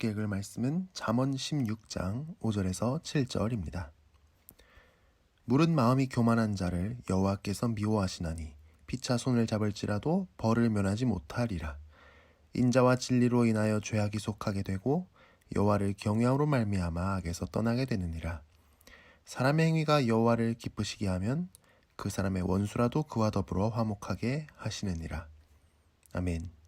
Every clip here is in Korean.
함께 읽을 말씀은 잠언 16장 5절에서 7절입니다. 무릇 마음이 교만한 자를 여호와께서 미워하시나니 피차 손을 잡을지라도 벌을 면하지 못하리라. 인자와 진리로 인하여 죄악이 속하게 되고 여호와를 경외함으로 말미암아 악에서 떠나게 되느니라. 사람의 행위가 여호와를 기쁘시게 하면 그 사람의 원수라도 그와 더불어 화목하게 하시느니라. 아멘.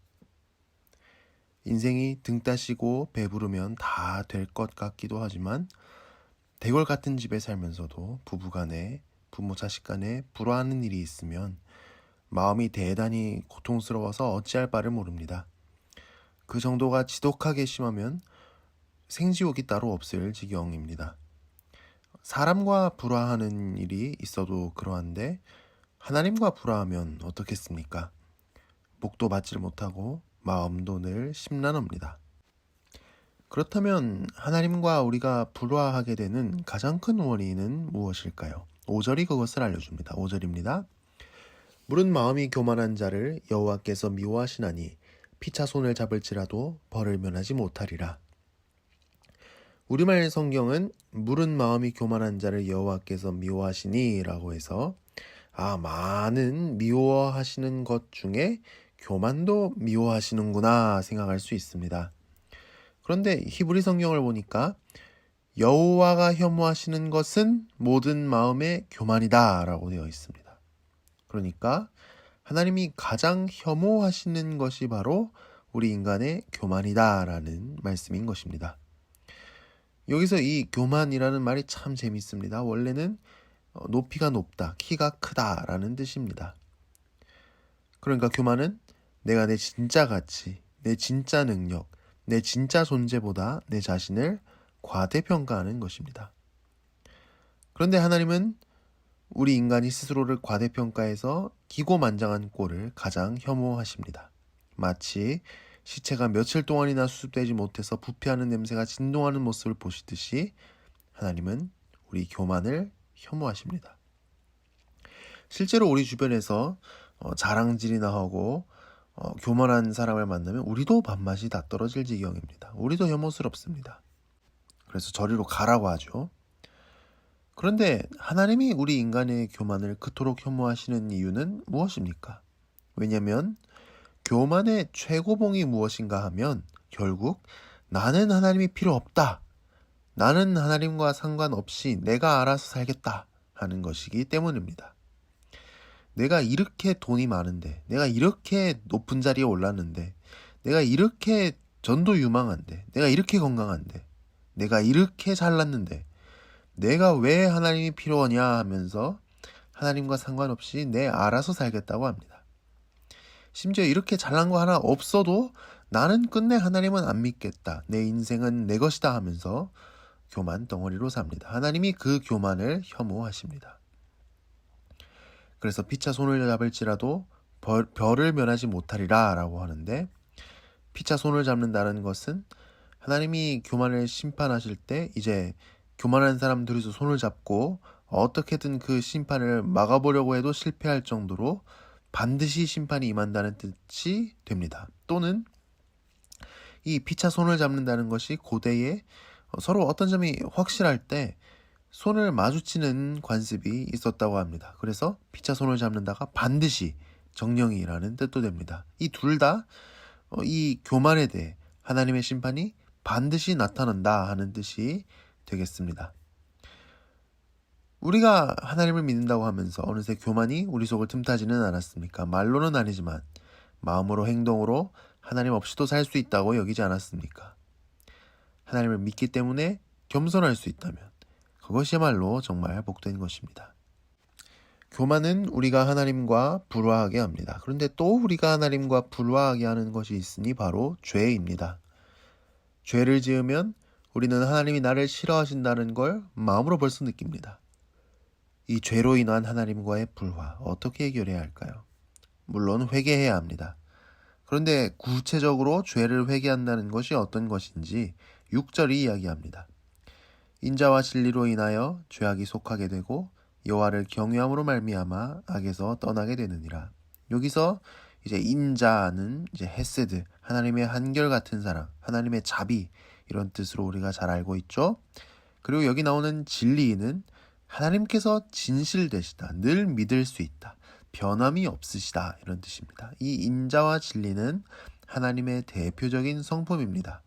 인생이 등 따시고 배부르면 다 될 것 같기도 하지만 대궐 같은 집에 살면서도 부부간에 부모 자식 간에 불화하는 일이 있으면 마음이 대단히 고통스러워서 어찌할 바를 모릅니다. 그 정도가 지독하게 심하면 생지옥이 따로 없을 지경입니다. 사람과 불화하는 일이 있어도 그러한데 하나님과 불화하면 어떻겠습니까? 복도 받지를 못하고 마음도 늘 심란합니다. 그렇다면 하나님과 우리가 불화하게 되는 가장 큰 원인은 무엇일까요? 5절이 그것을 알려줍니다. 5절입니다. 무릇 마음이 교만한 자를 여호와께서 미워하시나니 피차 손을 잡을지라도 벌을 면하지 못하리라. 우리말 성경은 무릇 마음이 교만한 자를 여호와께서 미워하시니 라고 해서 많은 미워하시는 것 중에 교만도 미워하시는구나 생각할 수 있습니다. 그런데 히브리 성경을 보니까 여호와가 혐오하시는 것은 모든 마음의 교만이다 라고 되어 있습니다. 그러니까 하나님이 가장 혐오하시는 것이 바로 우리 인간의 교만이다 라는 말씀인 것입니다. 여기서 이 교만이라는 말이 참 재밌습니다. 원래는 높이가 높다, 키가 크다 라는 뜻입니다. 그러니까 교만은 내가 내 진짜 가치, 내 진짜 능력, 내 진짜 존재보다 내 자신을 과대평가하는 것입니다. 그런데 하나님은 우리 인간이 스스로를 과대평가해서 기고만장한 꼴을 가장 혐오하십니다. 마치 시체가 며칠 동안이나 수습되지 못해서 부패하는 냄새가 진동하는 모습을 보시듯이 하나님은 우리 교만을 혐오하십니다. 실제로 우리 주변에서 자랑질이나 하고 교만한 사람을 만나면 우리도 밥맛이 다 떨어질 지경입니다. 우리도 혐오스럽습니다. 그래서 저리로 가라고 하죠. 그런데 하나님이 우리 인간의 교만을 그토록 혐오하시는 이유는 무엇입니까? 왜냐하면 교만의 최고봉이 무엇인가 하면 결국 나는 하나님이 필요 없다. 나는 하나님과 상관없이 내가 알아서 살겠다 하는 것이기 때문입니다. 내가 이렇게 돈이 많은데, 내가 이렇게 높은 자리에 올랐는데, 내가 이렇게 전도 유망한데, 내가 이렇게 건강한데, 내가 이렇게 잘났는데 내가 왜 하나님이 필요하냐 하면서 하나님과 상관없이 내 알아서 살겠다고 합니다. 심지어 이렇게 잘난 거 하나 없어도 나는 끝내 하나님은 안 믿겠다. 내 인생은 내 것이다 하면서 교만 덩어리로 삽니다. 하나님이 그 교만을 혐오하십니다. 그래서 피차 손을 잡을지라도 벌을 면하지 못하리라 라고 하는데 피차 손을 잡는다는 것은 하나님이 교만을 심판하실 때 이제 교만한 사람들이 손을 잡고 어떻게든 그 심판을 막아보려고 해도 실패할 정도로 반드시 심판이 임한다는 뜻이 됩니다. 또는 이 피차 손을 잡는다는 것이 고대에 서로 어떤 점이 확실할 때 손을 마주치는 관습이 있었다고 합니다. 그래서 피차 손을 잡는다가 반드시 정령이라는 뜻도 됩니다. 이 둘 다 이 교만에 대해 하나님의 심판이 반드시 나타난다 하는 뜻이 되겠습니다. 우리가 하나님을 믿는다고 하면서 어느새 교만이 우리 속을 틈타지는 않았습니까? 말로는 아니지만 마음으로 행동으로 하나님 없이도 살 수 있다고 여기지 않았습니까? 하나님을 믿기 때문에 겸손할 수 있다면 그것이야말로 정말 복된 것입니다. 교만은 우리가 하나님과 불화하게 합니다. 그런데 또 우리가 하나님과 불화하게 하는 것이 있으니 바로 죄입니다. 죄를 지으면 우리는 하나님이 나를 싫어하신다는 걸 마음으로 벌써 느낍니다. 이 죄로 인한 하나님과의 불화 어떻게 해결해야 할까요? 물론 회개해야 합니다. 그런데 구체적으로 죄를 회개한다는 것이 어떤 것인지 6절이 이야기합니다. 인자와 진리로 인하여 죄악이 속하게 되고 여호와를 경외함으로 말미암아 악에서 떠나게 되느니라. 여기서 이제 인자는 이제 헤세드, 하나님의 한결같은 사랑, 하나님의 자비 이런 뜻으로 우리가 잘 알고 있죠. 그리고 여기 나오는 진리는 하나님께서 진실되시다, 늘 믿을 수 있다, 변함이 없으시다, 이런 뜻입니다. 이 인자와 진리는 하나님의 대표적인 성품입니다.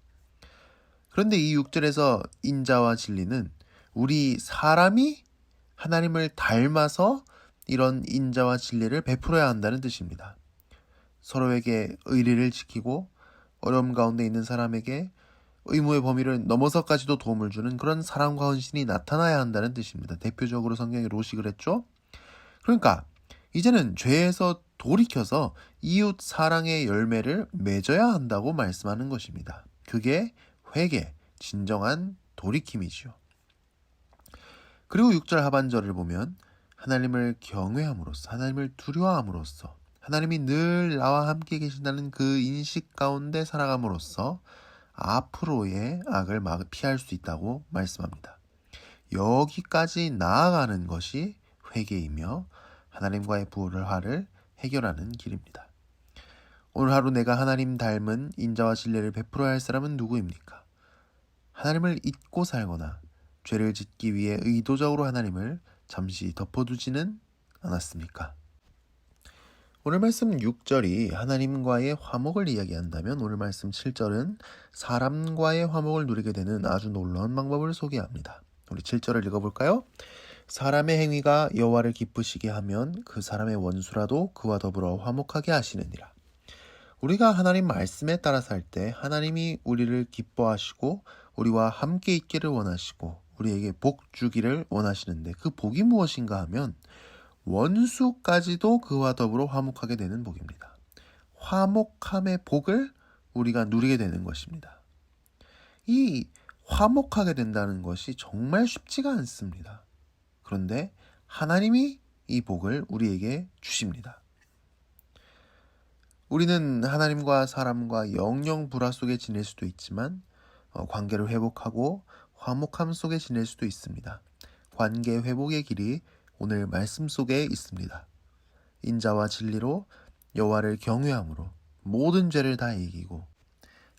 그런데 이 6절에서 인자와 진리는 우리 사람이 하나님을 닮아서 이런 인자와 진리를 베풀어야 한다는 뜻입니다. 서로에게 의리를 지키고 어려움 가운데 있는 사람에게 의무의 범위를 넘어서까지도 도움을 주는 그런 사랑과 헌신이 나타나야 한다는 뜻입니다. 대표적으로 성경이 로식을 했죠. 그러니까 이제는 죄에서 돌이켜서 이웃 사랑의 열매를 맺어야 한다고 말씀하는 것입니다. 그게 회개, 진정한 돌이킴이지요. 그리고 6절 하반절을 보면 하나님을 경외함으로써, 하나님을 두려워함으로써, 하나님이 늘 나와 함께 계신다는 그 인식 가운데 살아감으로써 앞으로의 악을 피할 수 있다고 말씀합니다. 여기까지 나아가는 것이 회개이며 하나님과의 불화를 해결하는 길입니다. 오늘 하루 내가 하나님 닮은 인자와 진리를 베풀어야 할 사람은 누구입니까? 하나님을 잊고 살거나 죄를 짓기 위해 의도적으로 하나님을 잠시 덮어두지는 않았습니까? 오늘 말씀 6절이 하나님과의 화목을 이야기한다면 오늘 말씀 7절은 사람과의 화목을 누리게 되는 아주 놀라운 방법을 소개합니다. 우리 7절을 읽어볼까요? 사람의 행위가 여호와를 기쁘시게 하면 그 사람의 원수라도 그와 더불어 화목하게 하시느니라. 우리가 하나님 말씀에 따라 살 때 하나님이 우리를 기뻐하시고 우리와 함께 있기를 원하시고 우리에게 복 주기를 원하시는데 그 복이 무엇인가 하면 원수까지도 그와 더불어 화목하게 되는 복입니다. 화목함의 복을 우리가 누리게 되는 것입니다. 이 화목하게 된다는 것이 정말 쉽지가 않습니다. 그런데 하나님이 이 복을 우리에게 주십니다. 우리는 하나님과 사람과 영영 불화 속에 지낼 수도 있지만 관계를 회복하고 화목함 속에 지낼 수도 있습니다. 관계 회복의 길이 오늘 말씀 속에 있습니다. 인자와 진리로 여호와를 경외함으로 모든 죄를 다 이기고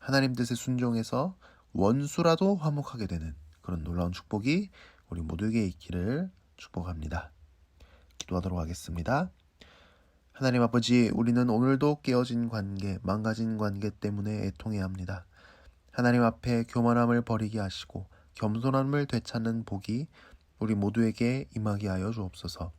하나님 뜻에 순종해서 원수라도 화목하게 되는 그런 놀라운 축복이 우리 모두에게 있기를 축복합니다. 기도하도록 하겠습니다. 하나님 아버지, 우리는 오늘도 깨어진 관계, 망가진 관계 때문에 애통해야 합니다. 하나님 앞에 교만함을 버리게 하시고 겸손함을 되찾는 복이 우리 모두에게 임하게 하여 주옵소서.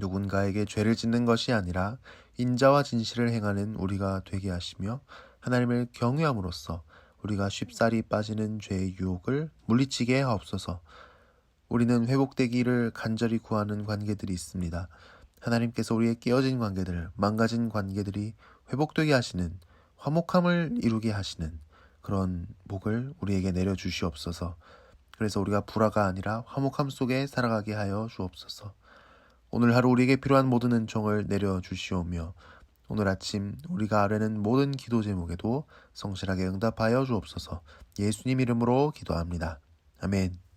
누군가에게 죄를 짓는 것이 아니라 인자와 진실을 행하는 우리가 되게 하시며 하나님을 경외함으로써 우리가 쉽사리 빠지는 죄의 유혹을 물리치게 하옵소서. 우리는 회복되기를 간절히 구하는 관계들이 있습니다. 하나님께서 우리의 깨어진 관계들, 망가진 관계들이 회복되게 하시는, 화목함을 이루게 하시는 그런 복을 우리에게 내려주시옵소서. 그래서 우리가 불화가 아니라 화목함 속에 살아가게 하여 주옵소서. 오늘 하루 우리에게 필요한 모든 은총을 내려주시오며 오늘 아침 우리가 아뢰는 모든 기도 제목에도 성실하게 응답하여 주옵소서. 예수님 이름으로 기도합니다. 아멘.